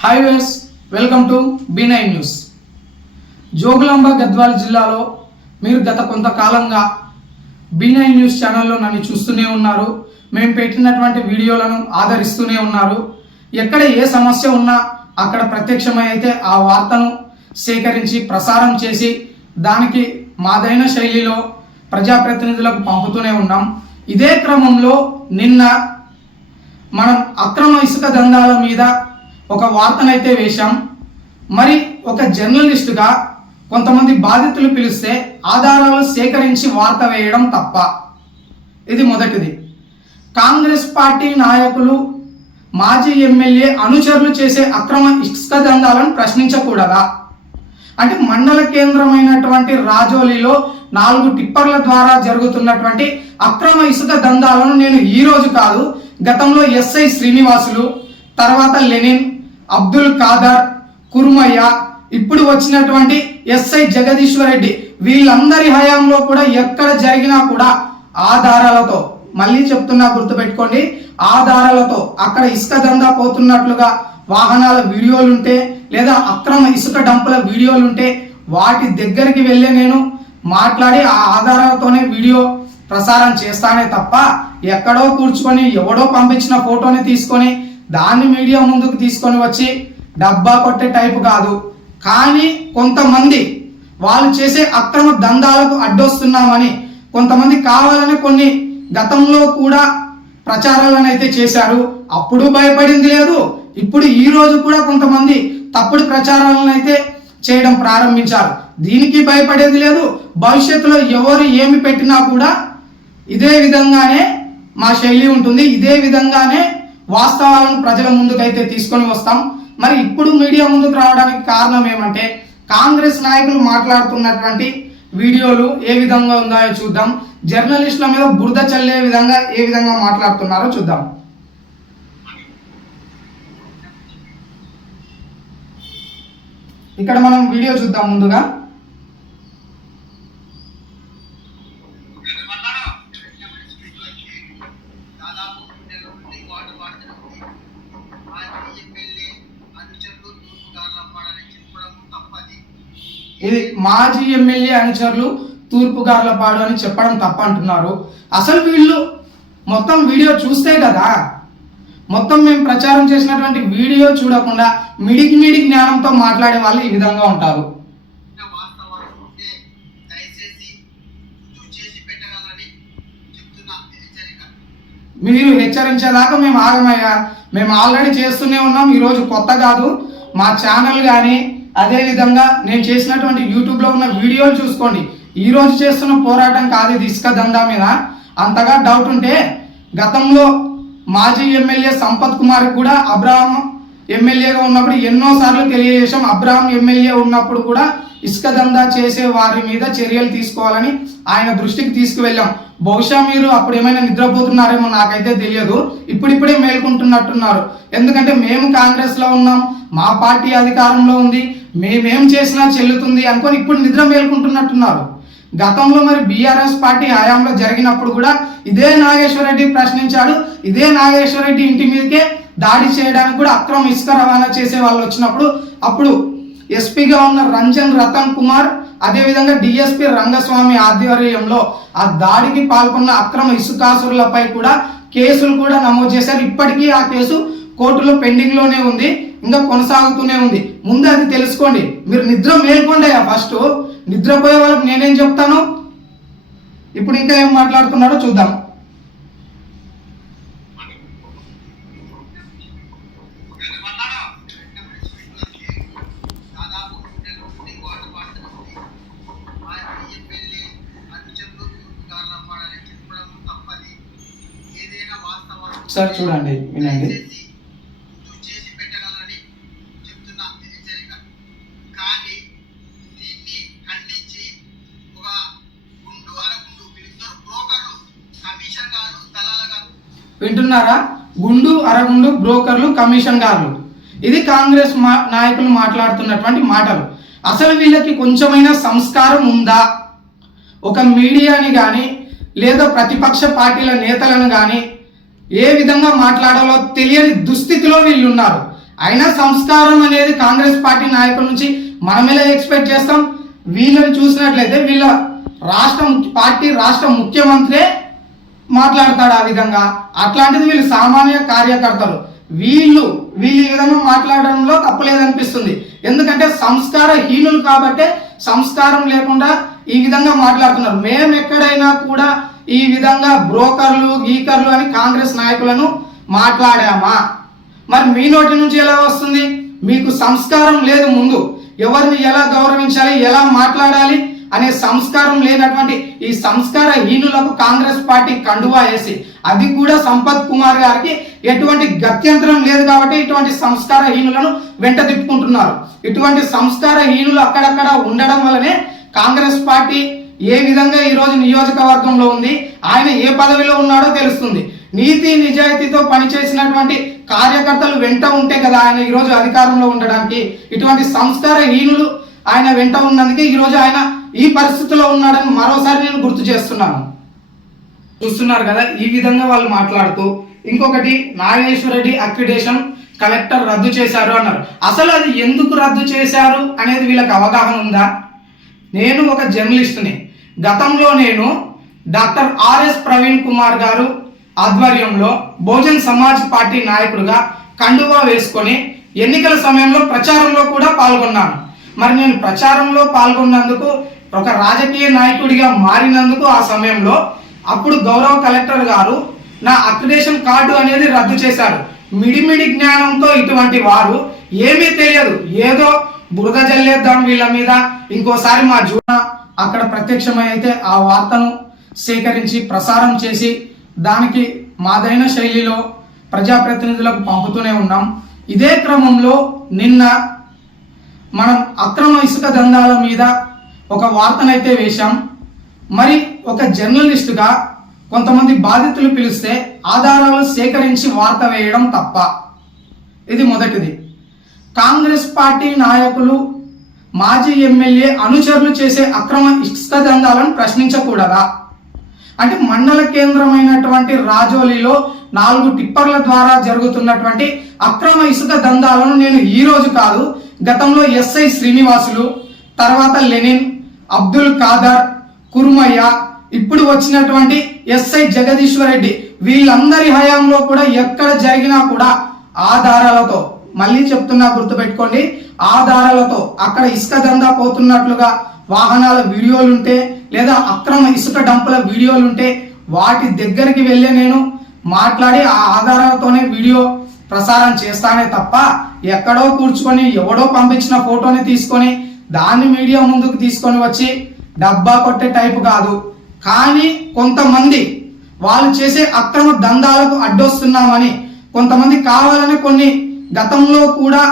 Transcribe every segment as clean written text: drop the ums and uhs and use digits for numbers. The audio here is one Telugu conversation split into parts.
Hi viewers, welcome to B9 news. Jogulamba Gadwal జిల్లాలో మీరు గత కొంతకాలంగా B9 న్యూస్ ఛానల్లో నన్ను చూస్తూనే ఉన్నారు. మేము పెట్టినటువంటి వీడియోలను ఆదరిస్తూనే ఉన్నారు. ఎక్కడ ఏ సమస్య ఉన్నా అక్కడ ప్రత్యక్షమై అయితే ఆ వార్తను సేకరించి ప్రసారం చేసి దానికి మాదైన శైలిలో ప్రజాప్రతినిధులకు పంపుతూనే ఉన్నాం. ఇదే క్రమంలో నిన్న మనం అక్రమ ఇసుక దందాల మీద ఒక వార్తనైతే వేశాం. మరి ఒక జర్నలిస్టుగా కొంతమంది బాధితులు పిలిస్తే ఆధారాలు సేకరించి వార్త వేయడం తప్ప? ఇది మొదటిది. కాంగ్రెస్ పార్టీ నాయకులు మాజీ ఎమ్మెల్యే అనుచరులు చేసే అక్రమ ఇసుక దందాలను ప్రశ్నించకూడదా? అంటే మండల కేంద్రమైనటువంటి రాజోలిలో 4 టిప్పర్ల ద్వారా జరుగుతున్నటువంటి అక్రమ ఇసుక దందాలను నేను ఈ రోజు కాదు, గతంలో ఎస్ఐ శ్రీనివాసులు, తర్వాత లెనిన్, అబ్దుల్ ఖాదర్, కుర్మయ్య, ఇప్పుడు వచ్చినటువంటి ఎస్ఐ జగదీశ్వర్ రెడ్డి, వీళ్ళందరి హయాంలో కూడా ఎక్కడ జరిగినా కూడా ఆధారాలతో, మళ్ళీ చెప్తున్నా గుర్తుపెట్టుకోండి, ఆధారాలతో అక్కడ ఇసుక దందా పోతున్నట్లుగా వాహనాల వీడియోలుంటే లేదా అక్రమ ఇసుక డంపుల వీడియోలుంటే వాటి దగ్గరికి వెళ్ళి నేను మాట్లాడి ఆ ఆధారాలతోనే వీడియో ప్రసారం చేస్తానే తప్ప ఎక్కడో కూర్చుకొని ఎవడో పంపించిన ఫోటోని తీసుకొని దాన్ని మీడియా ముందుకు తీసుకొని వచ్చి డబ్బా కొట్టే టైపు కాదు. కానీ కొంతమంది వాళ్ళు చేసే అక్రమ దందాలకు అడ్డొస్తున్నామని కొంతమంది కావాలని కొన్ని గతంలో కూడా ప్రచారాలను అయితే చేశారు. అప్పుడు భయపడింది లేదు, ఇప్పుడు ఈ రోజు కూడా కొంతమంది తప్పుడు ప్రచారాలను అయితే చేయడం ప్రారంభించారు. దీనికి భయపడేది లేదు. భవిష్యత్తులో ఎవరు ఏమి పెట్టినా కూడా ఇదే విధంగానే మా శైలి ఉంటుంది, ఇదే విధంగానే వాస్తవాలను ప్రజల ముందుకైతే తీసుకొని వస్తాం. మరి ఇప్పుడు మీడియా ముందుకు రావడానికి కారణం ఏమంటే కాంగ్రెస్ నాయకులు మాట్లాడుతున్నటువంటి వీడియోలు ఏ విధంగా ఉన్నాయో చూద్దాం. జర్నలిస్టుల మీద బురద చల్లే విధంగా ఏ విధంగా మాట్లాడుతున్నారో చూద్దాం. ఇక్కడ మనం వీడియో చూద్దాం. ముందుగా ఇది మాజీ ఎమ్మెల్యే అనుచరులు తూర్పుగార్లపాడు అని చెప్పడం తప్ప అంటున్నారు. అసలు వీళ్ళు మొత్తం వీడియో చూస్తే కదా, మొత్తం మేము ప్రచారం చేసినటువంటి వీడియో చూడకుండా మిడికి జ్ఞానంతో మాట్లాడే వాళ్ళు ఈ విధంగా ఉంటారు. మీరు హెచ్చరించేదాకా మేము ఆగమయ్యా. మేము ఆల్రెడీ చేస్తూనే ఉన్నాం. ఈరోజు కొత్త కాదు. మా ఛానల్ కానీ అదేవిధంగా నేను చేసినటువంటి యూట్యూబ్లో ఉన్న వీడియోలు చూసుకోండి. ఈరోజు చేస్తున్న పోరాటం కాదు ఇది ఇసుక దందా మీద. అంతగా డౌట్ ఉంటే గతంలో మాజీ ఎమ్మెల్యే సంపత్ కుమార్ కూడా అబ్రాహం ఎమ్మెల్యేగా ఉన్నప్పుడు ఎన్నోసార్లు తెలియజేశాం. అబ్రాహం ఎమ్మెల్యే ఉన్నప్పుడు కూడా ఇసుక దందా చేసే వారి మీద చర్యలు తీసుకోవాలని ఆయన దృష్టికి తీసుకువెళ్ళాం. బహుశా మీరు అప్పుడు ఏమైనా నిద్రపోతున్నారేమో నాకైతే తెలియదు. ఇప్పుడిప్పుడే మేల్కొంటున్నట్టున్నారు. ఎందుకంటే మేము కాంగ్రెస్లో ఉన్నాం, మా పార్టీ అధికారంలో ఉంది, మేమేం చేసినా చెల్లుతుంది అనుకొని ఇప్పుడు నిద్ర మేల్కొంటున్నట్టున్నారు. గతంలో మరి బీఆర్ఎస్ పార్టీ హయాంలో జరిగినప్పుడు కూడా ఇదే నాగేశ్వర రెడ్డి ప్రశ్నించాడు. ఇదే నాగేశ్వర రెడ్డి ఇంటి మీదకే దాడి చేయడానికి కూడా అక్రమ ఇసుక రవాణా చేసే వాళ్ళు వచ్చినప్పుడు అప్పుడు ఎస్పీగా ఉన్న రంజన్ రతన్ కుమార్, అదేవిధంగా డిఎస్పీ రంగస్వామి ఆధ్వర్యంలో ఆ దాడికి పాల్గొన్న అక్రమ ఇసుకాసురులపై కూడా కేసులు కూడా నమోదు చేశారు. ఇప్పటికీ ఆ కేసు కోర్టులో పెండింగ్ లోనే ఉంది, ఇంకా కొనసాగుతూనే ఉంది. ముందు అది తెలుసుకోండి. మీరు నిద్ర మేల్కోండి. ఫస్ట్ నిద్రపోయే వాళ్ళకి నేనేం చెప్తాను. ఇప్పుడు ఇంకా ఏం మాట్లాడుతున్నాడో చూద్దాం. సార్ చూడండి, వినండి. వింటున్నారా? గుండు అరగుండు బ్రోకర్లు, కమిషన్దారులు. ఇది కాంగ్రెస్ నాయకులు మాట్లాడుతున్నటువంటి మాటలు. అసలు వీళ్ళకి కొంచెమైనా సంస్కారం ఉందా? ఒక మీడియాని కానీ లేదా ప్రతిపక్ష పార్టీల నేతలను కానీ ఏ విధంగా మాట్లాడాలో తెలియని దుస్థితిలో వీళ్ళు ఉన్నారు. అయినా సంస్కారం అనేది కాంగ్రెస్ పార్టీ నాయకుల నుంచి మనం ఎలా ఎక్స్పెక్ట్ చేస్తాం? వీళ్ళని చూసినట్లయితే వీళ్ళ రాష్ట్ర ముఖ్యమంత్రే మాట్లాడతాడు ఆ విధంగా. అట్లాంటిది వీళ్ళు సామాన్య కార్యకర్తలు, వీళ్ళు ఈ విధంగా మాట్లాడడంలో తప్పులేదనిపిస్తుంది. ఎందుకంటే సంస్కార హీనులు కాబట్టే సంస్కారం లేకుండా ఈ విధంగా మాట్లాడుతున్నారు. మేము ఎక్కడైనా కూడా ఈ విధంగా బ్రోకర్లు గీకర్లు అని కాంగ్రెస్ నాయకులను మాట్లాడామా? మరి మీ నోటి నుంచి ఎలా వస్తుంది? మీకు సంస్కారం లేదు. ముందు ఎవరిని ఎలా గౌరవించాలి, ఎలా మాట్లాడాలి అనే సంస్కారం లేనటువంటి ఈ సంస్కార హీనులకు కాంగ్రెస్ పార్టీ కండువా వేసి, అది కూడా సంపత్ కుమార్ గారికి ఎటువంటి గత్యంతరం లేదు కాబట్టి ఇటువంటి సంస్కార హీనులను వెంట తిప్పుకుంటున్నారు. ఇటువంటి సంస్కార హీనులు అక్కడక్కడ ఉండడం వల్లనే కాంగ్రెస్ పార్టీ ఏ విధంగా ఈరోజు నియోజకవర్గంలో ఉంది, ఆయన ఏ పదవిలో ఉన్నాడో తెలుస్తుంది. నీతి నిజాయితీతో పనిచేసినటువంటి కార్యకర్తలు వెంట ఉంటే కదా ఆయన ఈరోజు అధికారంలో ఉండడానికి. ఇటువంటి సంస్కార హీనులు ఆయన వెంట ఉన్నందుకే ఈరోజు ఆయన ఈ పరిస్థితిలో ఉన్నాడని మరోసారి నేను గుర్తు చేస్తున్నాను. చూస్తున్నారు కదా ఈ విధంగా వాళ్ళు మాట్లాడుతూ. ఇంకొకటి, నాగేశ్వరరెడ్డి అక్రిడేషన్ కలెక్టర్ రద్దు చేశారు అన్నారు. అసలు అది ఎందుకు రద్దు చేశారు అనేది వీళ్ళకి అవగాహన ఉందా? నేను ఒక జర్నలిస్ట్ని. గతంలో నేను డాక్టర్ ఆర్ఎస్ ప్రవీణ్ కుమార్ గారు ఆధ్వర్యంలో బహుజన్ సమాజ్ పార్టీ నాయకుడిగా కండువా వేసుకొని ఎన్నికల సమయంలో ప్రచారంలో కూడా పాల్గొన్నాను. మరి నేను ప్రచారంలో పాల్గొన్నందుకు, ఒక రాజకీయ నాయకుడిగా మారినందుకు ఆ సమయంలో అప్పుడు గౌరవ కలెక్టర్ గారు నా అక్రిడేషన్ కార్డు అనేది రద్దు చేశారు. మిడిమిడి జ్ఞానంతో ఇటువంటి వారు ఏమీ తెలియదు, ఏదో బురద జల్లేద్దాం వీళ్ళ మీద, ఇంకోసారి మా జూన అక్కడ ప్రత్యక్షమై అయితే ఆ వార్తను సేకరించి ప్రసారం చేసి దానికి మాదైన శైలిలో ప్రజాప్రతినిధులకు పంపుతూనే ఉన్నాం. ఇదే క్రమంలో నిన్న మనం అక్రమ ఇసుక దందాల మీద ఒక వార్తనైతే వేశాం. మరి ఒక జర్నలిస్టుగా కొంతమంది బాధితులు పిలిస్తే ఆధారాలు సేకరించి వార్త వేయడం తప్ప? ఇది మొదటిది. కాంగ్రెస్ పార్టీ నాయకులు, మాజీ ఎమ్మెల్యే అనుచరులు చేసే అక్రమ ఇసుక దందాలను ప్రశ్నించకూడదా? అంటే మండల కేంద్రమైనటువంటి రాజోలిలో 4 టిప్పర్ల ద్వారా జరుగుతున్నటువంటి అక్రమ ఇసుక దందాలను నేను ఈ రోజు కాదు, గతంలో ఎస్ఐ శ్రీనివాసులు, తర్వాత లెనిన్, అబ్దుల్ ఖాదర్, కుర్మయ్య, ఇప్పుడు వచ్చినటువంటి ఎస్ఐ జగదీశ్వర్ రెడ్డి, వీళ్ళందరి హయాంలో కూడా ఎక్కడ జరిగినా కూడా ఆధారాలతో, మళ్ళీ చెప్తున్నా గుర్తుపెట్టుకోండి, ఆధారాలతో అక్కడ ఇసుక దందా పోతున్నట్లుగా వాహనాల వీడియోలుంటే లేదా అక్రమ ఇసుక డంపుల వీడియోలుంటే వాటి దగ్గరికి వెళ్ళి నేను మాట్లాడి ఆ ఆధారాలతోనే వీడియో ప్రసారం చేస్తానే తప్ప ఎక్కడో కూర్చుకొని ఎవడో పంపించిన ఫోటోని తీసుకొని దాన్ని మీడియా ముందుకు తీసుకొని వచ్చి డబ్బా కొట్టే టైపు కాదు. కానీ కొంతమంది వాళ్ళు చేసే అక్రమ దందాలకు అడ్డొస్తున్నామని కొంతమంది కావాలని కొన్ని గతంలో కూడా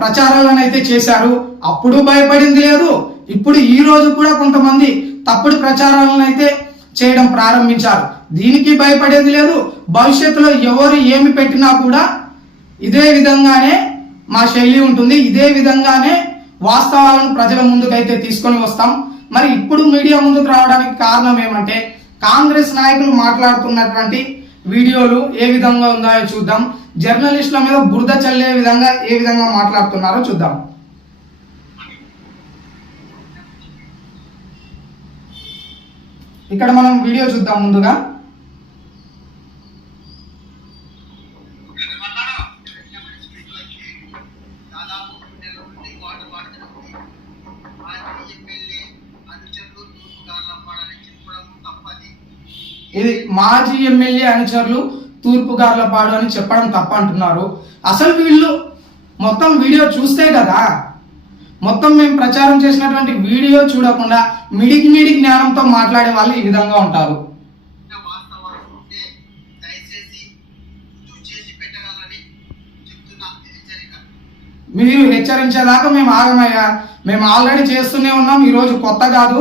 ప్రచారాలను అయితే చేశారు. అప్పుడు భయపడింది లేదు, ఇప్పుడు ఈ రోజు కూడా కొంతమంది తప్పుడు ప్రచారాలను అయితే చేయడం ప్రారంభించారు. దీనికి భయపడేది లేదు. భవిష్యత్తులో ఎవరు ఏమి పెట్టినా కూడా ఇదే విధంగానే మా శైలి ఉంటుంది, ఇదే విధంగానే వాస్తవాలను ప్రజల ముందుకైతే తీసుకొని వస్తాం. మరి ఇప్పుడు మీడియా ముందుకు రావడానికి కారణం ఏమంటే కాంగ్రెస్ నాయకులు మాట్లాడుతున్నటువంటి వీడియోలు ఏ విధంగా ఉన్నాయో చూద్దాం. జర్నలిస్టుల మీద బురద చల్లే విధంగా ఏ విధంగా మాట్లాడుతున్నారో చూద్దాం. ఇక్కడ మనం వీడియో చూద్దాం ముందుగా. ఇది మాజీ ఎమ్మెల్యే అనుచరులు తూర్పుగార్లపాడు అని చెప్పడం తప్ప అంటున్నారు. అసలు వీళ్ళు మొత్తం వీడియో చూస్తే కదా, మొత్తం మేము ప్రచారం చేసినటువంటి వీడియో చూడకుండా మిడి జ్ఞానంతో మాట్లాడే వాళ్ళు ఈ విధంగా ఉంటారు. మీరు హెచ్చరించేదాకా మేము ఆగమయ్యా. మేము ఆల్రెడీ చేస్తూనే ఉన్నాం, ఈరోజు కొత్త కాదు.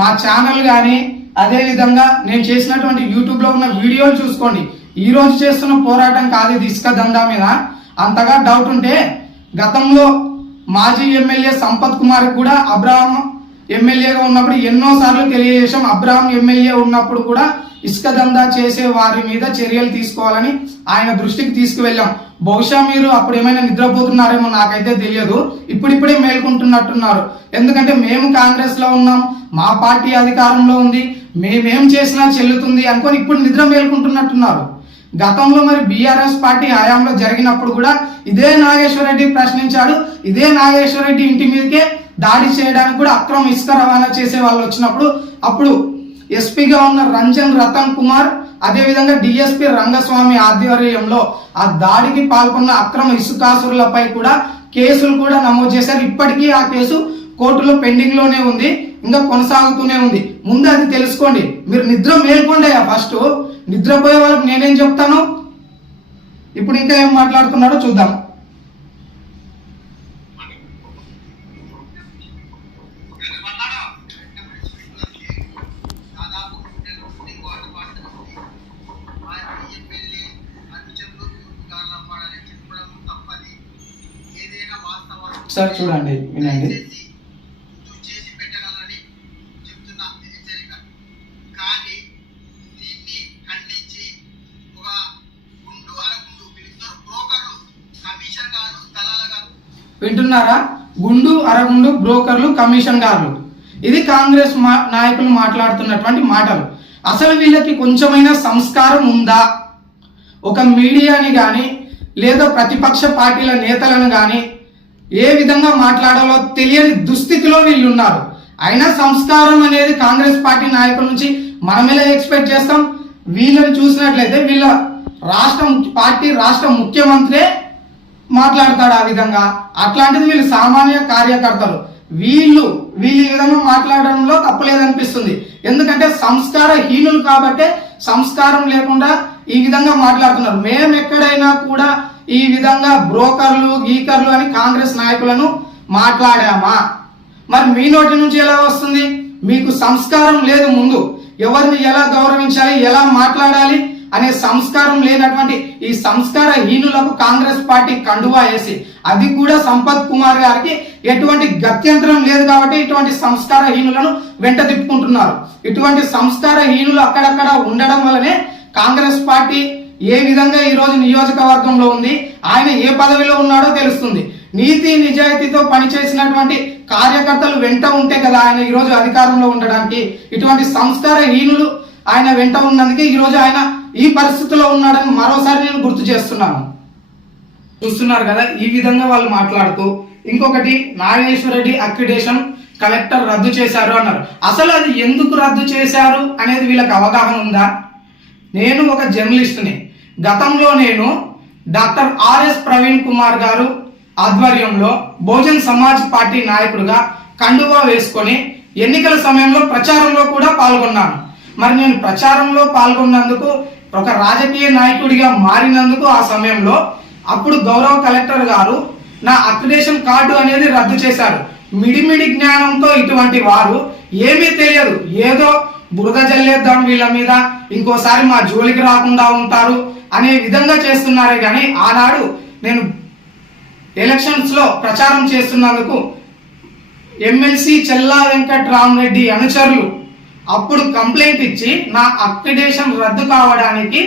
మా ఛానల్ కానీ అదే విధంగా నేను చేసినటువంటి యూట్యూబ్లో ఉన్న వీడియోలు చూసుకోండి. ఈ రోజు చేస్తున్న పోరాటం కాదు ఇది ఇసుక దందా మీద. అంతగా డౌట్ ఉంటే గతంలో మాజీ ఎమ్మెల్యే సంపత్ కుమార్ కూడా అబ్రహాం ఎమ్మెల్యేగా ఉన్నప్పుడు ఎన్నోసార్లు తెలియజేశాం. అబ్రహాం ఎమ్మెల్యే ఉన్నప్పుడు కూడా ఇసుక దందా చేసే వారి మీద చర్యలు తీసుకోవాలని ఆయన దృష్టికి తీసుకువెళ్ళాం. బహుశా మీరు అప్పుడు ఏమైనా నిద్రపోతున్నారేమో నాకైతే తెలియదు, ఇప్పుడిప్పుడే మేల్కొంటున్నట్టున్నారు. ఎందుకంటే మేము కాంగ్రెస్ లో ఉన్నాం, మా పార్టీ అధికారంలో ఉంది, మేమేం చేసినా చెల్లుతుంది అనుకొని ఇప్పుడు నిద్ర మేల్కొంటున్నట్టున్నారు. గతంలో మరి బీఆర్ఎస్ పార్టీ హయాంలో జరిగినప్పుడు కూడా ఇదే నాగేశ్వర రెడ్డి ప్రశ్నించాడు. ఇదే నాగేశ్వర రెడ్డి ఇంటి మీదకే దాడి చేయడానికి కూడా అక్రమ ఇసుక రవాణా చేసే వాళ్ళు వచ్చినప్పుడు అప్పుడు ఎస్పీగా ఉన్న రంజన్ రతన్ కుమార్, అదేవిధంగా డిఎస్పీ రంగస్వామి ఆధ్వర్యంలో ఆ దాడికి పాల్గొన్న అక్రమ ఇసుకాసురులపై కూడా కేసులు కూడా నమోదు చేశారు. ఇప్పటికీ ఆ కేసు కోర్టులో పెండింగ్ లోనే ఉంది, ఇంకా కొనసాగుతూనే ఉంది. ముందు అది తెలుసుకోండి. మీరు నిద్ర మేల్కోండి. ఫస్ట్ నిద్రపోయే వాళ్ళకి నేనేం చెప్తాను, ఇప్పుడు ఇంకా ఏం మాట్లాడుతున్నాడో చూద్దాం. సార్ చూడండి, వినండి. వింటున్నారా? గుండు అరగుండు బ్రోకర్లు కమిషన్దారులు, ఇది కాంగ్రెస్ నాయకులు మాట్లాడుతున్నటువంటి మాటలు. అసలు వీళ్ళకి కొంచెమైనా సంస్కారం ఉందా? ఒక మీడియాని కానీ లేదా ప్రతిపక్ష పార్టీల నేతలను కానీ ఏ విధంగా మాట్లాడాలో తెలియని దుస్థితిలో వీళ్ళు ఉన్నారు. అయినా సంస్కారం అనేది కాంగ్రెస్ పార్టీ నాయకుల నుంచి మనం ఎలా ఎక్స్పెక్ట్ చేస్తాం? వీళ్ళని చూసినట్లయితే వీళ్ళ రాష్ట్ర ముఖ్యమంత్రే మాట్లాడతాడు ఆ విధంగా. అట్లాంటిది వీళ్ళు సామాన్య కార్యకర్తలు, వీళ్ళు ఈ విధంగా మాట్లాడడంలో తప్పులేదనిపిస్తుంది. ఎందుకంటే సంస్కార హీనులు కాబట్టే సంస్కారం లేకుండా ఈ విధంగా మాట్లాడుతున్నారు. మేము ఎక్కడైనా కూడా ఈ విధంగా బ్రోకర్లు గీకర్లు అని కాంగ్రెస్ నాయకులను మాట్లాడామా? మరి మీ నోటి నుంచి ఎలా వస్తుంది? మీకు సంస్కారం లేదు. ముందు ఎవరిని ఎలా గౌరవించాలి, ఎలా మాట్లాడాలి అనే సంస్కారం లేనటువంటి ఈ సంస్కార హీనులకు కాంగ్రెస్ పార్టీ కండువా వేసి, అది కూడా సంపత్ కుమార్ గారికి ఎటువంటి గత్యంతరం లేదు కాబట్టి ఇటువంటి సంస్కార హీనులను వెంట తిప్పుకుంటున్నారు. ఇటువంటి సంస్కార హీనులు అక్కడక్కడ ఉండడం వల్లనే కాంగ్రెస్ పార్టీ ఏ విధంగా ఈ రోజు నియోజకవర్గంలో ఉంది, ఆయన ఏ పదవిలో ఉన్నాడో తెలుస్తుంది. నీతి నిజాయితీతో పనిచేసినటువంటి కార్యకర్తలు వెంట ఉంటే కదా ఆయన ఈ రోజు అధికారంలో ఉండడానికి. ఇటువంటి సంస్కార హీనులు ఆయన వెంట ఉన్నందుకే ఈ రోజు ఆయన ఈ పరిస్థితిలో ఉన్నాడని మరోసారి నేను గుర్తు చేస్తున్నాను. చూస్తున్నారు కదా ఈ విధంగా వాళ్ళు మాట్లాడుతూ. ఇంకొకటి, నాగేశ్వర రెడ్డి అక్రిడేషన్ కలెక్టర్ రద్దు చేశారు అన్నారు. అసలు అది ఎందుకు రద్దు చేశారు అనేది వీళ్ళకి అవగాహన ఉందా? నేను ఒక జర్నలిస్ట్ని. గతంలో నేను డాక్టర్ ఆర్ఎస్ ప్రవీణ్ కుమార్ గారు ఆధ్వర్యంలో బహుజన్ సమాజ్ పార్టీ నాయకుడిగా కండువా వేసుకొని ఎన్నికల సమయంలో ప్రచారంలో కూడా పాల్గొన్నాను. మరి నేను ప్రచారంలో పాల్గొన్నందుకు, ఒక రాజకీయ నాయకుడిగా మారినందుకు ఆ సమయంలో అప్పుడు గౌరవ కలెక్టర్ గారు నా అక్రిడేషన్ కార్డు అనేది రద్దు చేశారు. మిడిమిడి జ్ఞానంతో ఇటువంటి వారు ఏమీ తెలియదు, ఏదో బురద జల్లేద్దాం వీళ్ళ మీద, ఇంకోసారి మా జోలికి రాకుండా ఉంటారు అనే విధంగా చేస్తున్నారే కానీ ఆనాడు నేను ఎలక్షన్స్ లో ప్రచారం చేస్తున్నందుకు ఎమ్మెల్సీ చెల్లా వెంకట్రామరెడ్డి అనుచరులు అప్పుడు కంప్లైంట్ ఇచ్చి నా అక్రిడేషన్ రద్దు కావడానికి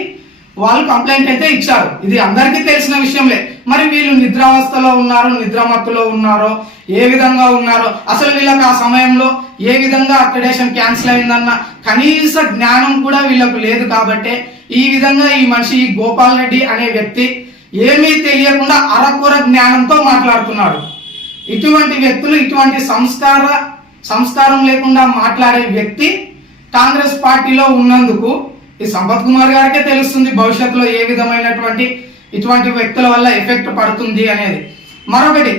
వాళ్ళు కంప్లైంట్ అయితే ఇచ్చారు. ఇది అందరికీ తెలిసిన విషయంలే. మరి వీళ్ళు నిద్రావస్థలో ఉన్నారో నిద్రమత్తులో ఉన్నారో ఏ విధంగా ఉన్నారో, అసలు వీళ్ళకి ఆ సమయంలో ఏ విధంగా అక్రిడేషన్ క్యాన్సిల్ అయిందన్న కనీస జ్ఞానం కూడా వీళ్ళకు లేదు. కాబట్టే ఈ విధంగా ఈ మనిషి గోపాల్ రెడ్డి అనే వ్యక్తి ఏమీ తెలియకుండా అరకొర జ్ఞానంతో మాట్లాడుతున్నాడు. ఇటువంటి వ్యక్తులు, ఇటువంటి సంస్కారం లేకుండా మాట్లాడే వ్యక్తి కాంగ్రెస్ పార్టీలో ఉన్నందుకు ఈ సంపత్ కుమార్ గారికే తెలుస్తుంది భవిష్యత్తులో ఏ విధమైనటువంటి ఇటువంటి వ్యక్తుల వల్ల ఎఫెక్ట్ పడుతుంది అనేది. మరొకటి,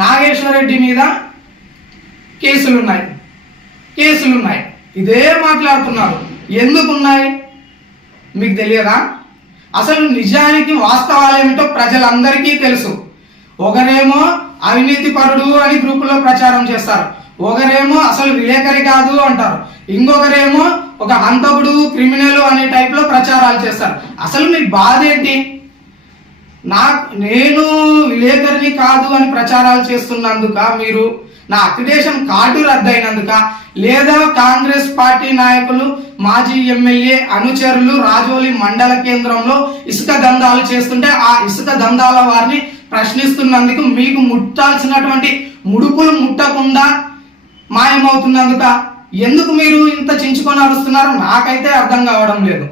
నాగేశ్వర రెడ్డి మీద కేసులున్నాయి. ఇదే మాట్లాడుతున్నారు. ఎందుకున్నాయి మీకు తెలియదా? అసలు నిజానికి వాస్తవాలు ఏమిటో ప్రజలందరికీ తెలుసు. ఒకరేమో అవినీతి పరుడు అని గ్రూపులో ప్రచారం చేస్తారు, ఒకరేమో అసలు విలేకరి కాదు అంటారు, ఇంకొకరేమో ఒక హంతకుడు క్రిమినల్ అనే టైప్ లో ప్రచారాలు చేస్తారు. అసలు మీ బాధ ఏంటి? నేను విలేకరిని కాదు అని ప్రచారాలు చేస్తున్నందుక మీరు నా అక్రిడేషన్ కార్డు రద్దయినందుక, లేదా కాంగ్రెస్ పార్టీ నాయకులు మాజీ ఎమ్మెల్యే అనుచరులు రాజోలి మండల కేంద్రంలో ఇసుక దందాలు చేస్తుంటే ఆ ఇసుక దందాల వారిని ప్రశ్నిస్తున్నందుకు మీకు ముట్టాల్సినటువంటి ముడుపులు ముట్టకుండా మాయమవుతున్నందుక ఎందుకు మీరు ఇంత చించుకొని అరుస్తున్నారో నాకైతే అర్థం కావడం లేదు.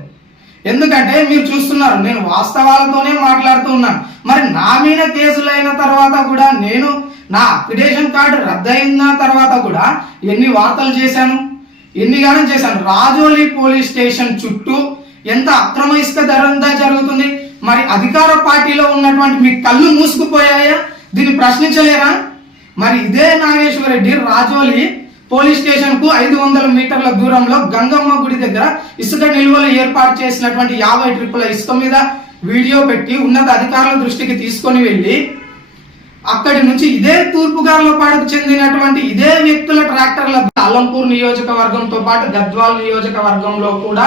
ఎందుకంటే మీరు చూస్తున్నారు, నేను వాస్తవాలతోనే మాట్లాడుతూ ఉన్నాను. మరి నా మీద కేసులు అయిన తర్వాత కూడా, నేను నా అప్లికేషన్ కార్డు రద్దయిన తర్వాత కూడా ఎన్ని వార్తలు చేశాను, ఎన్ని గానం చేశాను. రాజోలి పోలీస్ స్టేషన్ చుట్టూ ఎంత అక్రమ ఇసుక దందా జరుగుతుంది. మరి అధికార పార్టీలో ఉన్నటువంటి మీ కళ్ళు మూసుకుపోయాయా? దీన్ని ప్రశ్నించలేరా? మరి ఇదే నాగేశ్వర రెడ్డి రాజోలి పోలీస్ స్టేషన్ కు 500 మీటర్ల దూరంలో గంగమ్మ గుడి దగ్గర ఇసుక నిల్వలు ఏర్పాటు చేసినటువంటి 50 ట్రిప్పుల ఇసుక మీద వీడియో పెట్టి ఉన్నత అధికారుల దృష్టికి తీసుకొని వెళ్ళి, అక్కడి నుంచి ఇదే తూర్పుగార్లపాడుకు చెందినటువంటి ఇదే వ్యక్తుల ట్రాక్టర్ల అల్లంపూర్ నియోజకవర్గంతో పాటు గద్వాల్ నియోజకవర్గంలో కూడా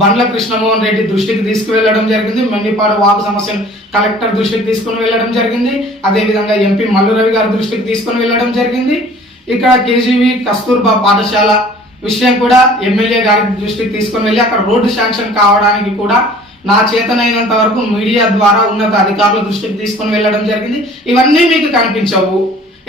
బండ్ల కృష్ణమోహన్ రెడ్డి దృష్టికి తీసుకువెళ్లడం జరిగింది. మన్నిపాడు వాగు సమస్యను కలెక్టర్ దృష్టికి తీసుకుని వెళ్ళడం జరిగింది. అదేవిధంగా ఎంపీ మల్లు రవి గారి దృష్టికి తీసుకుని వెళ్ళడం జరిగింది. ఇక్కడ కేజీవి కస్తూర్బా పాఠశాల విషయం కూడా ఎమ్మెల్యే గారి దృష్టికి తీసుకుని వెళ్ళి అక్కడ రోడ్డు శాంక్షన్ కావడానికి కూడా నా చేతనైనంత వరకు మీడియా ద్వారా ఉన్నత అధికారుల దృష్టికి తీసుకుని వెళ్ళడం జరిగింది. ఇవన్నీ మీకు కనిపించవు,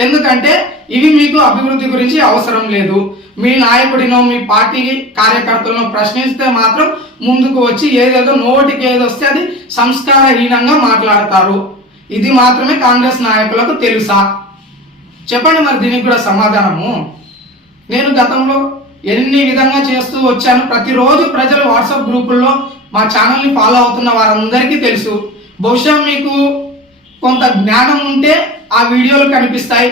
ఎందుకంటే ఇవి మీకు అభివృద్ధి గురించి అవసరం లేదు. మీ నాయకుడినో మీ పార్టీ కార్యకర్తలను ప్రశ్నిస్తే మాత్రం ముందుకు వచ్చి ఏదేదో నోటికి ఏదో వస్తే అది సంస్కారహీనంగా మాట్లాడతారు. ఇది మాత్రమే కాంగ్రెస్ నాయకులకు తెలుసా? చెప్పండి మరి దీనికి కూడా సమాధానము. నేను గతంలో ఎన్ని విధంగా చేస్తూ వచ్చాను. ప్రతిరోజు ప్రజలు వాట్సాప్ గ్రూపుల్లో మా ఛానల్ని ఫాలో అవుతున్న వారందరికీ తెలుసు. బహుశా మీకు కొంత జ్ఞానం ఉంటే ఆ వీడియోలు కనిపిస్తాయి,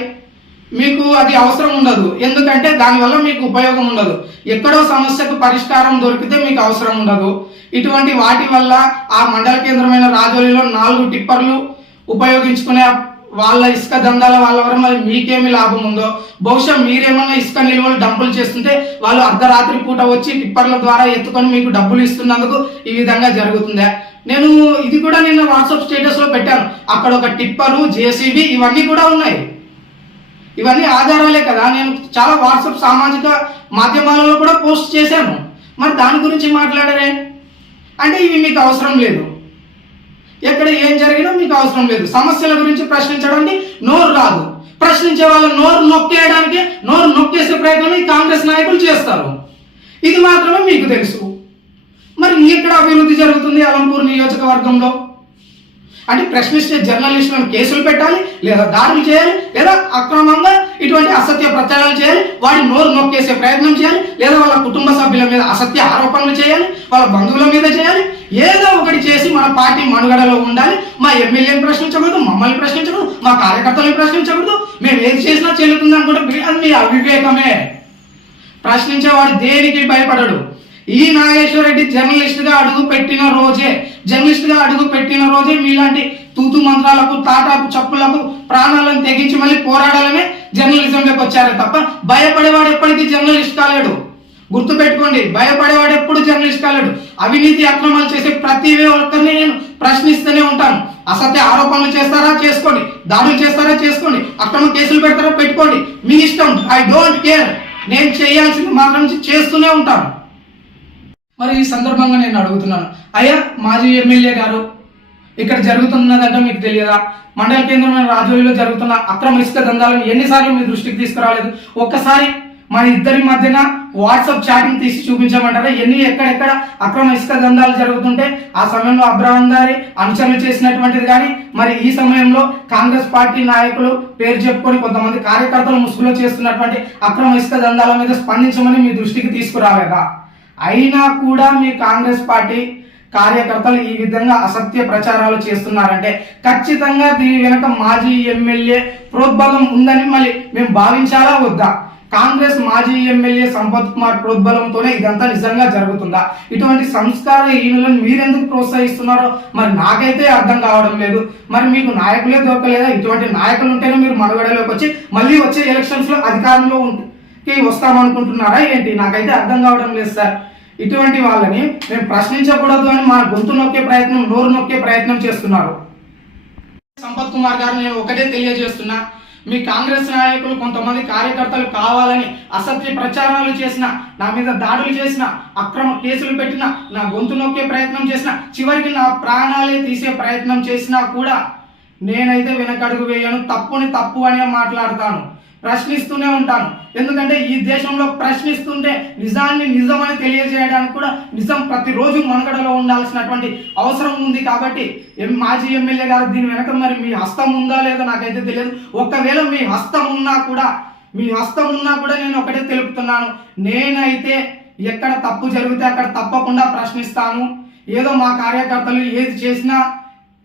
మీకు అది అవసరం ఉండదు. ఎందుకంటే దానివల్ల మీకు ఉపయోగం ఉండదు. ఎక్కడో సమస్యకు పరిష్కారం దొరికితే మీకు అవసరం ఉండదు. ఇటువంటి వాటి వల్ల ఆ మండల కేంద్రమైన రాజోలిలో 4 టిప్పర్లు ఉపయోగించుకునే వాళ్ళ ఇసుక దందాల వాళ్ళ వల్ల మరి మీకేమి లాభం ఉందో. బహుశా మీరేమన్నా ఇసుక నిల్వలు డంపులు చేస్తుంటే వాళ్ళు అర్ధరాత్రి పూట వచ్చి టిప్పర్ల ద్వారా ఎత్తుకొని మీకు డబ్బులు ఇస్తున్నందుకు ఈ విధంగా జరుగుతుందా? నేను ఇది కూడా నిన్న వాట్సాప్ స్టేటస్ లో పెట్టాను. అక్కడ ఒక టిప్పరు, జేసీబీ ఇవన్నీ కూడా ఉన్నాయి. ఇవన్నీ ఆధారాలే కదా. నేను చాలా వాట్సాప్ సామాజిక మాధ్యమాలలో కూడా పోస్ట్ చేశాను. మరి దాని గురించి మాట్లాడరే అంటే ఇవి మీకు అవసరం లేదు. ఎక్కడ ఏం జరిగినా మీకు అవసరం లేదు. సమస్యల గురించి ప్రశ్నించడానికి నోరు రాదు. ప్రశ్నించే వాళ్ళ నోరు నొక్కేయడానికి, నోరు నొక్కేసే ప్రయత్నం ఈ కాంగ్రెస్ నాయకులు చేస్తారు. ఇది మాత్రమే మీకు తెలుసు. మరి ఇక్కడ అభివృద్ధి జరుగుతుంది అలంపూర్ నియోజకవర్గంలో అంటే ప్రశ్నిస్తే జర్నలిస్టులను కేసులు పెట్టాలి, లేదా దాడులు చేయాలి, లేదా అక్రమంగా ఇటువంటి అసత్య ప్రచారాలు చేయాలి, వాడి నోరు నొక్కేసే ప్రయత్నం చేయాలి, లేదా వాళ్ళ కుటుంబ సభ్యుల మీద అసత్య ఆరోపణలు చేయాలి, వాళ్ళ బంధువుల మీద చేయాలి. ఏదో ఒకటి చేసి మన పార్టీ మనుగడలో ఉండాలి. మా ఎమ్మెల్యేని ప్రశ్నించకూడదు, మమ్మల్ని ప్రశ్నించకూడదు, మా కార్యకర్తలను ప్రశ్నించకూడదు. మేము ఏది చేసినా చెల్లుతుంది అనుకుంటే అది మీ అవివేకమే. ప్రశ్నించేవాడు దేనికి భయపడడు. ఈ నాగేశ్వర రెడ్డి జర్నలిస్ట్ గా అడుగు పెట్టిన రోజే మీలాంటి తూతు మంత్రాలకు, తాటాకు చప్పులకు ప్రాణాలను తెగించి మళ్ళీ పోరాడాలనే జర్నలిజంలోకి వచ్చారే తప్ప భయపడేవాడు ఎప్పటికీ జర్నలిస్ట్ కాలేడు. గుర్తు పెట్టుకోండి, భయపడేవాడు ఎప్పుడు జర్నలిస్ట్ కాలేడు. అవినీతి అక్రమాలు చేసే ప్రతి ఒక్కరిని నేను ప్రశ్నిస్తూనే ఉంటాను. అసత్య ఆరోపణలు చేస్తారా చేసుకోండి, దాడులు చేస్తారా చేసుకోండి, అక్రమ కేసులు పెడతారా పెట్టుకోండి, మీ ఇష్టం. I don't care. నేను చేయాల్సింది మాత్రం చేస్తూనే ఉంటాను. మరి ఈ సందర్భంగా నేను అడుగుతున్నాను, అయ్యా మాజీ ఎమ్మెల్యే గారు, ఇక్కడ జరుగుతున్నదంటే మీకు తెలియదా? మండల కేంద్రమైన రాజోలిలో జరుగుతున్న అక్రమ ఇసుక దందాలను ఎన్నిసార్లు మీ దృష్టికి తీసుకురాలేదు? ఒక్కసారి మన ఇద్దరి మధ్యన వాట్సాప్ చాటింగ్ తీసి చూపించమంటారా? ఎక్కడెక్కడ అక్రమ ఇసుక దందాలు జరుగుతుంటే ఆ సమయంలో అబ్రహం గారి అనుచరులు చేసినటువంటిది కానీ, మరి ఈ సమయంలో కాంగ్రెస్ పార్టీ నాయకులు పేరు చెప్పుకొని కొంతమంది కార్యకర్తలు ముసుగులో చేస్తున్నటువంటి అక్రమ ఇసుక దందాల మీద స్పందించమని మీ దృష్టికి తీసుకురాలేదా? అయినా కూడా మీ కాంగ్రెస్ పార్టీ కార్యకర్తలు ఈ విధంగా అసత్య ప్రచారాలు చేస్తున్నారంటే ఖచ్చితంగా దీని వెనుక మాజీ ఎమ్మెల్యే ప్రోద్బలం ఉందని మళ్ళీ మేము భావించాలా వద్దా? కాంగ్రెస్ మాజీ ఎమ్మెల్యే సంపత్ కుమార్ ప్రోద్బలంతోనే ఇదంతా నిజంగా జరుగుతుందా? ఇటువంటి సంస్కారహీనులను మీరెందుకు ప్రోత్సహిస్తున్నారో మరి నాకైతే అర్థం కావడం లేదు. మరి మీకు నాయకులే దొరకలేదా? ఇటువంటి నాయకులు ఉంటేనే మీరు మనుగడలోకి వచ్చి మళ్ళీ వచ్చే ఎలక్షన్స్ లో అధికారంలో వస్తామనుకుంటున్నారా ఏంటి? నాకైతే అర్థం కావడం లేదు సార్. ఇటువంటి వాళ్ళని మేము ప్రశ్నించకూడదు అని మా గొంతు నొక్కే ప్రయత్నం, నోరు నొక్కే ప్రయత్నం చేస్తున్నారు. సంపత్ కుమార్ గారు, నేను ఒకటే తెలియజేస్తున్నా, మీ కాంగ్రెస్ నాయకులు కొంతమంది కార్యకర్తలు కావాలని అసత్య ప్రచారాలు చేసిన, నా మీద దాడులు చేసిన, అక్రమ కేసులు పెట్టిన, నా గొంతు నొక్కే ప్రయత్నం చేసిన, చివరికి నా ప్రాణాలే తీసే ప్రయత్నం చేసినా కూడా నేనైతే వెనకడుగు వేయను. తప్పుని తప్పు అనే మాట్లాడతాను, ప్రశ్నిస్తూనే ఉంటాను. ఎందుకంటే ఈ దేశంలో ప్రశ్నిస్తుంటే నిజాన్ని నిజమని తెలియజేయడానికి కూడా నిజం ప్రతిరోజు మనుగడలో ఉండాల్సినటువంటి అవసరం ఉంది. కాబట్టి మాజీ ఎమ్మెల్యే గారు దీని వెనక మరి మీ హస్తం ఉందా లేదో నాకైతే తెలియదు. ఒకవేళ మీ హస్తం ఉన్నా కూడా నేను ఒకటే తెలుపుతున్నాను, నేనైతే ఎక్కడ తప్పు జరిగితే అక్కడ తప్పకుండా ప్రశ్నిస్తాను. ఏదో మా కార్యకర్తలు ఏది చేసినా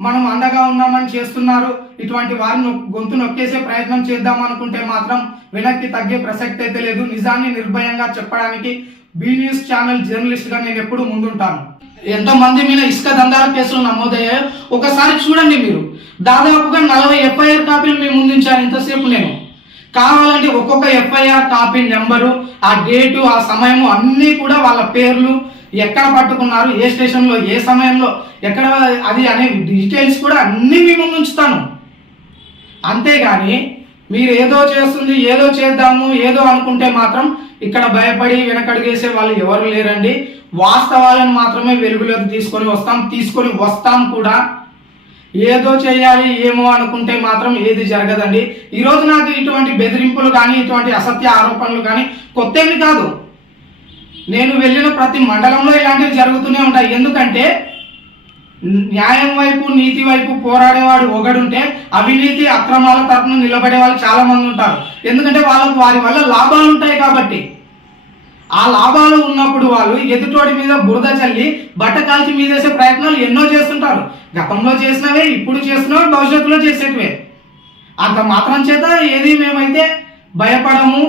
మనం అండగా ఉన్నామని చేస్తున్నారు, ఇటువంటి వారిని గొంతు నొక్కేసే ప్రయత్నం చేద్దాం అనుకుంటే మాత్రం వెనక్కి తగ్గే ప్రసక్తి అయితే లేదు. నిజాన్ని నిర్భయంగా చెప్పడానికి బి న్యూస్ ఛానల్ జర్నలిస్ట్ గా నేను ఎప్పుడు ముందుంటాను. ఎంతమంది మీద ఇసుక దందాల కేసులు నమోదయ్యాయో ఒకసారి చూడండి. మీరు దాదాపుగా 40 ఎఫ్ఐఆర్ కాపీలు మేము ముందుంచాను ఇంతసేపు. నేను కావాలంటే ఒక్కొక్క ఎఫ్ఐఆర్ కాపీ నెంబరు, ఆ డేటు, ఆ సమయము అన్నీ కూడా వాళ్ళ పేర్లు, ఎక్కడ పట్టుకున్నారు, ఏ స్టేషన్లో, ఏ సమయంలో, ఎక్కడ అది అనే డీటెయిల్స్ కూడా అన్నీ మీ ముందు ఉంచుతాను. అంతేగాని మీరు ఏదో చేస్తుంది, ఏదో చేద్దాము, ఏదో అనుకుంటే మాత్రం ఇక్కడ భయపడి వెనకడుగేసే వాళ్ళు ఎవరు లేరండి. వాస్తవాలను మాత్రమే వెలుగులోకి తీసుకొని వస్తాం కూడా. ఏదో చేయాలి ఏమో అనుకుంటే మాత్రం ఏది జరగదండి. ఈరోజు నాకు ఇటువంటి బెదిరింపులు కానీ, ఇటువంటి అసత్య ఆరోపణలు కానీ కొత్తవి కాదు. నేను వెళ్ళిన ప్రతి మండలంలో ఇలాంటివి జరుగుతూనే ఉంటాయి. ఎందుకంటే న్యాయం వైపు, నీతి వైపు పోరాడేవాడు ఒకడుంటే అవినీతి అక్రమాల తరఫున నిలబడే వాళ్ళు చాలా మంది ఉంటారు. ఎందుకంటే వాళ్ళకు వారి వల్ల లాభాలు ఉంటాయి కాబట్టి. ఆ లాభాలు ఉన్నప్పుడు వాళ్ళు ఎదుటోడి మీద బురద చల్లి బట్ట కాల్చి మీదేసే ప్రయత్నాలు ఎన్నో చేస్తుంటారు. గతంలో చేసినవే, ఇప్పుడు చేస్తున్నవే, భవిష్యత్తులో చేసేటివే. అంత మాత్రం చేత ఏది మేమైతే భయపడము.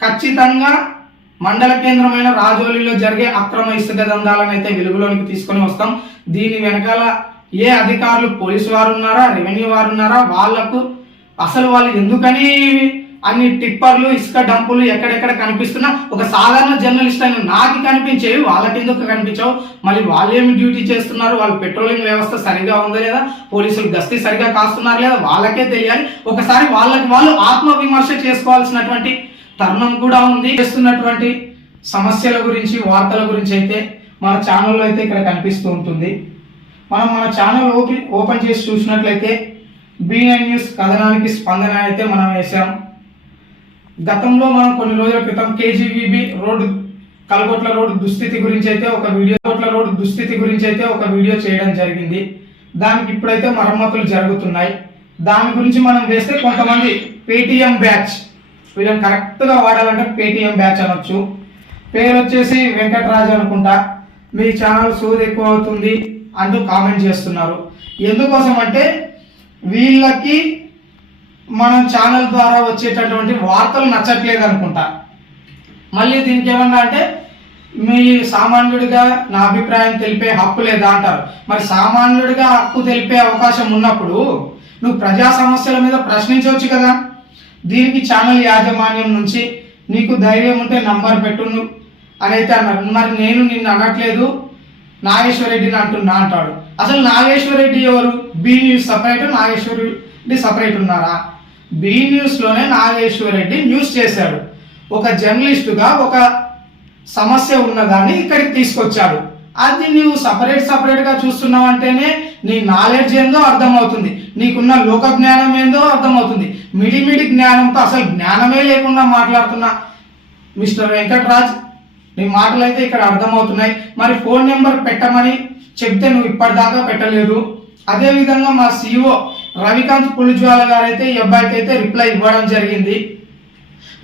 ఖచ్చితంగా మండల కేంద్రమైన రాజోలిలో జరిగే అక్రమ ఇసుక దందాలను అయితే వెలుగులోనికి తీసుకొని వస్తాం. దీని వెనకాల ఏ అధికారులు, పోలీసు వారు ఉన్నారా, రెవెన్యూ వారు ఉన్నారా, వాళ్ళు ఎందుకని అన్ని టిప్పర్లు, ఇసుక డంపులు ఎక్కడెక్కడ కనిపిస్తున్నా ఒక సాధారణ జర్నలిస్ట్ అయిన నాకు కనిపించేవి, వాళ్ళకి ఎందుకు కనిపించవు? మళ్ళీ వాళ్ళు ఏమి డ్యూటీ చేస్తున్నారు, వాళ్ళ పెట్రోలింగ్ వ్యవస్థ సరిగా ఉందా లేదా, పోలీసులు గస్తీ సరిగా కాస్తున్నారు లేదా, వాళ్ళకే తెలియాలి. ఒకసారి వాళ్ళు ఆత్మవిమర్శ చేసుకోవాల్సినటువంటి తరుణం కూడా ఉంది. చేస్తున్నటువంటి సమస్యల గురించి, వార్తల గురించి అయితే మన ఛానల్లో అయితే ఇక్కడ కనిపిస్తూ ఉంటుంది. మనం మన ఛానల్ ఓపెన్ చేసి చూసినట్లయితే B9 న్యూస్ కథనానికి స్పందన అయితే మనం వేసాం. గతంలో మనం కొన్ని రోజుల క్రితం KGVB రోడ్డు, కల్గొట్ల రోడ్డు దుస్థితి గురించి అయితే ఒక వీడియో చేయడం జరిగింది. దానికి ఇప్పుడైతే మరమ్మతులు జరుగుతున్నాయి. దాని గురించి మనం వేస్తే కొంతమంది పేటిఎం బ్యాచ్, వీళ్ళని కరెక్ట్గా వాడాలంటే పేటిఎం బ్యాచ్ అనొచ్చు, పేరు వచ్చేసి వెంకటరాజు అనుకుంటా, మీ ఛానల్ సోది ఎక్కువ అవుతుంది అంటూ కామెంట్ చేస్తున్నారు. ఎందుకోసం అంటే వీళ్ళకి మన ఛానల్ ద్వారా వచ్చేటటువంటి వార్తలు నచ్చట్లేదు అనుకుంటా. మళ్ళీ దీనికి ఏమన్నా అంటే మీ సామాన్యుడిగా నా అభిప్రాయం తెలిపే హక్కు లేదా అంటారు. మరి సామాన్యుడిగా హక్కు తెలిపే అవకాశం ఉన్నప్పుడు నువ్వు ప్రజా సమస్యల మీద ప్రశ్నించవచ్చు కదా. దీనికి ఛానల్ యాజమాన్యం నుంచి నీకు ధైర్యం ఉంటే నంబర్ పెట్టు అని అయితే అన్నారు. మరి నేను నిన్ను అనట్లేదు, నాగేశ్వరరెడ్డిని అంటున్నా అంటాడు. అసలు నాగేశ్వరరెడ్డి ఎవరు? B News separate, Nageswara Reddy separate ఉన్నారా? బి న్యూస్లోనే నాగేశ్వరరెడ్డి న్యూస్ చేశాడు. ఒక జర్నలిస్టుగా ఒక సమస్య ఉన్నదాన్ని ఇక్కడికి తీసుకొచ్చాడు. అది నువ్వు సపరేట్గా చూస్తున్నావు అంటేనే నీ నాలెడ్జ్ ఏందో అర్థమవుతుంది, నీకున్న లోక జ్ఞానం ఏందో అర్థమవుతుంది. మిడిమిడి జ్ఞానంతో అసలు జ్ఞానమే లేకుండా మాట్లాడుతున్నా మిస్టర్ వెంకటరాజ్, నీ మాటలు అయితే ఇక్కడ అర్థమవుతున్నాయి. మరి ఫోన్ నెంబర్ పెట్టమని చెప్తే నువ్వు ఇప్పటిదాకా పెట్టలేదు. అదేవిధంగా మా CEO రవికాంత్ పులిజ్వాల గారు అయితే ఈ అబ్బాయికి అయితే రిప్లై ఇవ్వడం జరిగింది.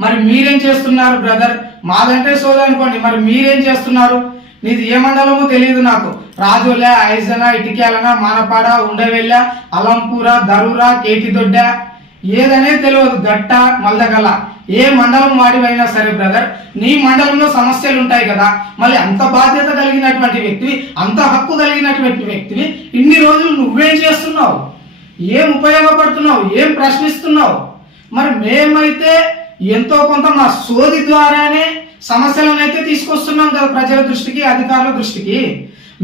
మరి మీరేం చేస్తున్నారు బ్రదర్? మాదంటే సోదా అనుకోండి, మరి మీరేం చేస్తున్నారు? నీది ఏ మండలమో తెలియదు నాకు. రాజోలే, ఐజన, ఇటిక్యాలన, మానపాడ, ఉండవెల్ల, అలంపూర, దరూరా, కేటిదొడ్డ, ఏదనే తెలియదు. గట్ట, మల్దగల, ఏ మండలం వాడివైనా సరే బ్రదర్, నీ మండలంలో సమస్యలు ఉంటాయి కదా. మళ్ళీ అంత బాధ్యత కలిగినటువంటి వ్యక్తివి, అంత హక్కు కలిగినటువంటి వ్యక్తివి, ఇన్ని రోజులు నువ్వేం చేస్తున్నావు? ఏం ఉపయోగపడుతున్నావు? ఏం ప్రశ్నిస్తున్నావు? మరి మేమైతే ఎంతో కొంత మా సోది ద్వారానే సమస్యలను అయితే తీసుకొస్తున్నాం కదా ప్రజల దృష్టికి, అధికారుల దృష్టికి.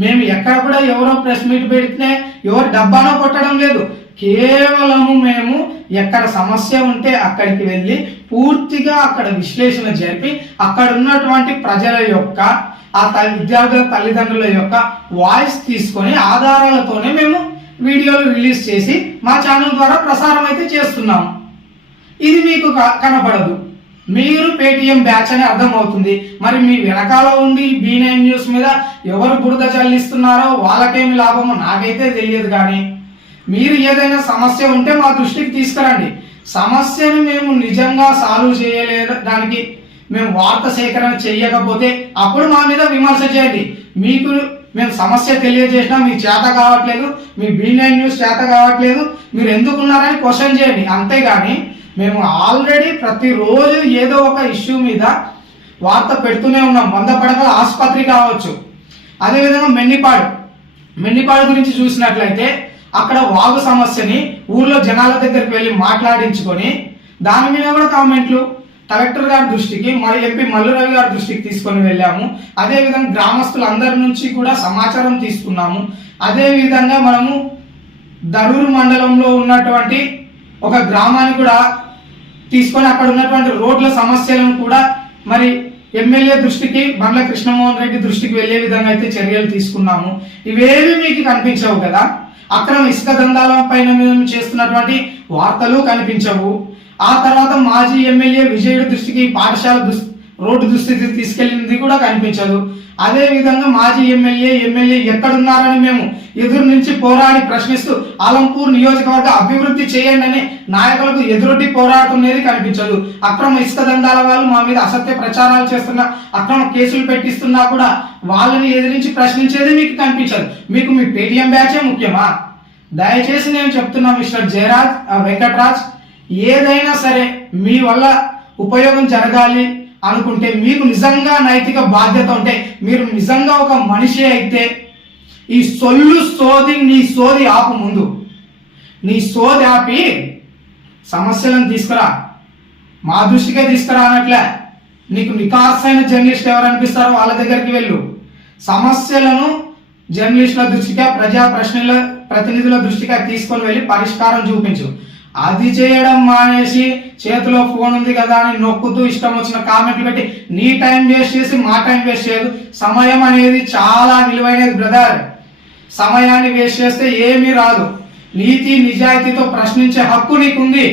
మేము ఎక్కడ కూడా ఎవరో ప్రెస్ మీట్ పెడితే ఎవరు డబ్బానో కొట్టడం లేదు. కేవలము మేము ఎక్కడ సమస్య ఉంటే అక్కడికి వెళ్ళి పూర్తిగా అక్కడ విశ్లేషణ జరిపి అక్కడ ఉన్నటువంటి ప్రజల యొక్క విద్యార్థుల తల్లిదండ్రుల యొక్క వాయిస్ తీసుకొని ఆధారాలతోనే మేము వీడియోలు రిలీజ్ చేసి మా ఛానల్ ద్వారా ప్రసారం అయితే చేస్తున్నాము. ఇది మీకు కనపడదు, మీరు పేటిఎం బ్యాచ్ అని అర్థమవుతుంది. మరి మీ వెనకాల ఉండి B9 న్యూస్ మీద ఎవరు బురద చల్లిస్తున్నారో వాళ్ళకేమి లాభమో నాకైతే తెలియదు. కానీ మీరు ఏదైనా సమస్య ఉంటే మా దృష్టికి తీసుకురండి. సమస్యను మేము నిజంగా సాల్వ్ చేయలేదు దానికి మేము వార్త సేకరణ చేయకపోతే అప్పుడు మా మీద విమర్శ చేయండి. మీకు మేము సమస్య తెలియజేసినా మీకు చేత కావట్లేదు, మీ B9 న్యూస్ చేత కావట్లేదు, మీరు ఎందుకున్నారని క్వశ్చన్ చేయండి. అంతేగాని మేము ఆల్రెడీ ప్రతిరోజు ఏదో ఒక ఇష్యూ మీద వార్త పెడుతూనే ఉన్నాం. 100 పడకల ఆసుపత్రి కావచ్చు, అదేవిధంగా మెన్నిపాడు గురించి చూసినట్లయితే అక్కడ వాగు సమస్యని ఊర్లో జనాల దగ్గరికి వెళ్ళి మాట్లాడించుకొని దాని మీద కూడా కామెంట్లు కలెక్టర్ గారి దృష్టికి మరి ఎంపీ మల్లు రవి గారి దృష్టికి తీసుకొని వెళ్ళాము. అదేవిధంగా గ్రామస్తులందరి నుంచి కూడా సమాచారం తీసుకున్నాము. అదేవిధంగా మనము దరూరు మండలంలో ఉన్నటువంటి ఒక గ్రామాన్ని కూడా తీసుకొని అక్కడ ఉన్నటువంటి రోడ్ల సమస్యలను కూడా మరి ఎమ్మెల్యే దృష్టికి బండ్ల కృష్ణమోహన్ రెడ్డి దృష్టికి వెళ్లే విధంగా అయితే చర్యలు తీసుకున్నాము. ఇవేవి మీకు కనిపించవు కదా. అక్రమ ఇసుక దందాల పైన మేము చేస్తున్నటువంటి వార్తలు కనిపించవు. ఆ తర్వాత మాజీ ఎమ్మెల్యే విజయుడి దృష్టికి పాఠశాల రోడ్డు దుస్థితి తీసుకెళ్ళింది కూడా కనిపించదు. అదే విధంగా మాజీ ఎమ్మెల్యే ఎక్కడున్నారని మేము ఎదురు నుంచి పోరాడి ప్రశ్నిస్తూ ఆలంపూర్ నియోజకవర్గ అభివృద్ధి చేయండి అని నాయకులకు ఎదురొడ్డి పోరాడుతున్నది కనిపించదు. అక్రమ ఇసుక దందాల వాళ్ళు మా మీద అసత్య ప్రచారాలు చేస్తున్నా, అక్రమ కేసులు పెట్టిస్తున్నా కూడా వాళ్ళని ఎదిరించి ప్రశ్నించేది మీకు కనిపించదు. మీకు మీ పేటిఎం బ్యాచే ముఖ్యమా? దయచేసి నేను చెప్తున్నా మిస్టర్ జయరాజ్ వెంకట్రాజ్, ఏదైనా సరే మీ వల్ల ఉపయోగం జరగాలి అనుకుంటే, మీకు నిజంగా నైతిక బాధ్యత ఉంటే, మీరు నిజంగా ఒక మనిషి అయితే ఈ నీ సోది ఆపు. ముందు నీ సోది ఆపి సమస్యలను తీసుకురా, మా దృష్టికే తీసుకురా అన్నట్లే. నీకు నికాసైన జర్నలిస్ట్ ఎవరు అనిపిస్తారో వాళ్ళ దగ్గరికి వెళ్ళు. సమస్యలను జర్నలిస్టుల దృష్టిగా, ప్రజా ప్రతినిధుల దృష్టిగా తీసుకొని వెళ్ళి పరిష్కారం చూపించు. అది చేయడం మానేసి చేతిలో ఫోన్ ఉంది కదా అని నొక్కుతూ ఇష్టం వచ్చిన కామెంట్లు పెట్టి నీ టైం వేస్ట్ చేసి మా టైం వేస్ట్ చేయదు. సమయం అనేది చాలా విలువైనది బ్రదర్. సమయాన్ని వేస్ట్ చేస్తే ఏమీ రాదు. నీతి నిజాయితీతో ప్రశ్నించే హక్కు నీకుంది.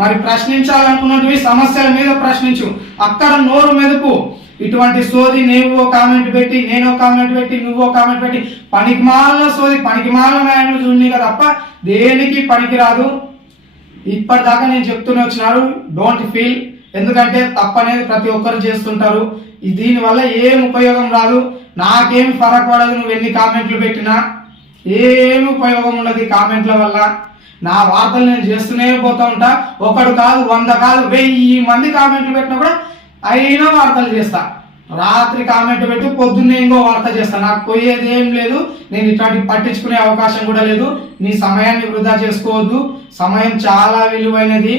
మరి ప్రశ్నించాలనుకున్నవి సమస్యల మీద ప్రశ్నించు, అక్కడ నోరు మెదుపు. ఇటువంటి సోది నువ్వో కామెంట్ పెట్టి నువ్వో కామెంట్ పెట్టి పనికిమాలిన సోది పనికిమాలిన న్యాయంలో చూడండి కదా తప్ప దేనికి పనికిరాదు. ఇప్పటిదాకా నేను చెప్తూనే వచ్చినారు, డోంట్ ఫీల్. ఎందుకంటే తప్పనేది ప్రతి ఒక్కరు చేస్తుంటారు. దీనివల్ల ఏం ఉపయోగం రాదు, నాకేం ఫరక్ పడదు. నువ్వు ఎన్ని కామెంట్లు పెట్టినా ఏమి ఉపయోగం ఉండదు ఈ కామెంట్ల వల్ల. నా వార్తలు నేను చేస్తూనే పోతూ ఉంటా. ఒకడు కాదు 100 కాదు 1000 మంది కామెంట్లు పెట్టినా కూడా అయినా వార్తలు చేస్తా. రాత్రి కామెంట్ పెట్టి పొద్దున్నే ఇంకో వార్త చేస్తా. నాకు పోయేది ఏం లేదు. నేను ఇట్లాంటి పట్టించుకునే అవకాశం కూడా లేదు. నీ సమయాన్ని వృధా చేసుకోవద్దు. సమయం చాలా విలువైనది.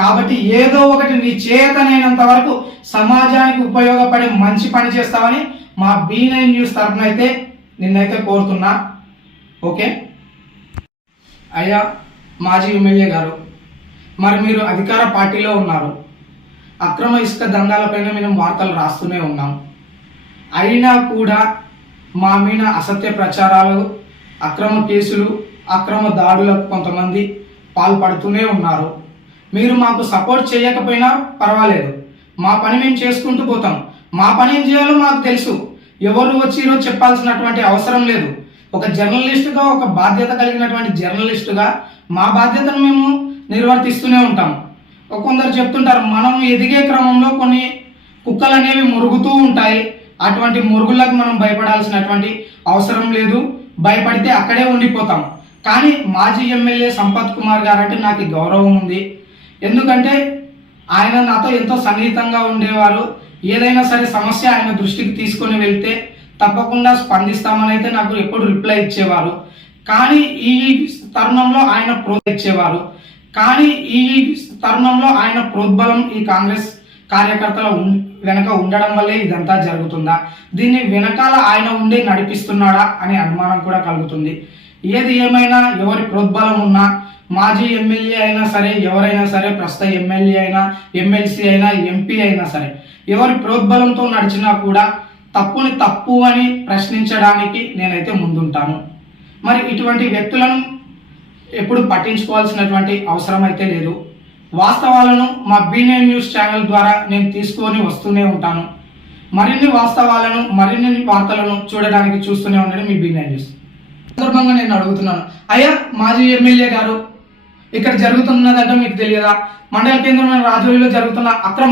కాబట్టి ఏదో ఒకటి నీ చేతనైనంత వరకు సమాజానికి ఉపయోగపడే మంచి పని చేస్తామని మా B9 న్యూస్ తరఫున అయితే నిన్నైతే కోరుతున్నా. ఓకే అయ్యా మాజీ ఎమ్మెల్యే గారు, మరి మీరు అధికార పార్టీలో ఉన్నారు. అక్రమ ఇసుక దందాలపైన మేము వార్తలు రాస్తూనే ఉన్నాం. అయినా కూడా మా మీద అసత్య ప్రచారాలు, అక్రమ కేసులు, అక్రమ దాడులకు కొంతమంది పాల్పడుతూనే ఉన్నారు. మీరు మాకు సపోర్ట్ చేయకపోయినా పర్వాలేదు, మా పని మేము చేసుకుంటూ పోతాం. మా పని ఏం చేయాలో మాకు తెలుసు. ఎవరు వచ్చి ఈరోజు చెప్పాల్సినటువంటి అవసరం లేదు. ఒక జర్నలిస్టుగా, ఒక బాధ్యత కలిగినటువంటి జర్నలిస్టుగా మా బాధ్యతను మేము నిర్వర్తిస్తూనే ఉంటాం. కొందరు చెప్తుంటారు మనం ఎదిగే క్రమంలో కొన్ని కుక్కలు అనేవి మురుగుతూ ఉంటాయి. అటువంటి మురుగులకు మనం భయపడాల్సినటువంటి అవసరం లేదు. భయపడితే అక్కడే ఉండిపోతాం. కానీ మాజీ ఎమ్మెల్యే సంపత్ కుమార్ గారు అంటే నాకు గౌరవం ఉంది. ఎందుకంటే ఆయన నాతో ఎంతో సన్నిహితంగా ఉండేవారు. ఏదైనా సరే సమస్య ఆయన దృష్టికి తీసుకొని వెళ్తే తప్పకుండా స్పందిస్తామని అయితే నాకు ఎప్పుడు రిప్లై ఇచ్చేవారు. కానీ ఈ తరుణంలో ఆయన ప్రోత్సహించేవారు. కానీ ఈ తరుణంలో ఆయన ప్రోద్బలం ఈ కాంగ్రెస్ కార్యకర్తల వెనక ఉండడం వల్లే ఇదంతా జరుగుతుందా, దీన్ని వెనకాల ఆయన ఉండి నడిపిస్తున్నాడా అనే అనుమానం కూడా కలుగుతుంది. ఏది ఏమైనా ఎవరి ప్రోద్బలం ఉన్నా మాజీ ఎమ్మెల్యే అయినా సరే, ఎవరైనా సరే, ప్రస్తుత ఎమ్మెల్యే అయినా, ఎమ్మెల్సీ అయినా, ఎంపీ అయినా సరే, ఎవరి ప్రోద్బలంతో నడిచినా కూడా తప్పుని తప్పు అని ప్రశ్నించడానికి నేనైతే ముందుంటాను. మరి ఇటువంటి వ్యక్తులను ఎప్పుడు పట్టించుకోవాల్సినటువంటి అవసరం అయితే లేదు. వాస్తవాలను మా B9 న్యూస్ ఛానల్ ద్వారా నేను తీసుకొని వస్తూనే ఉంటాను. మరిన్ని వాస్తవాలను, మరిన్ని వార్తలను చూడడానికి చూస్తూనే ఉండండి మీ B9 న్యూస్. సందర్భంగా నేను అడుగుతున్నాను, అయ్యా మాజీ ఎమ్మెల్యే గారు, ఇక్కడ జరుగుతున్నదంటే మీకు తెలియదా? మండల కేంద్రమైన రాజోలిలో జరుగుతున్న అక్రమ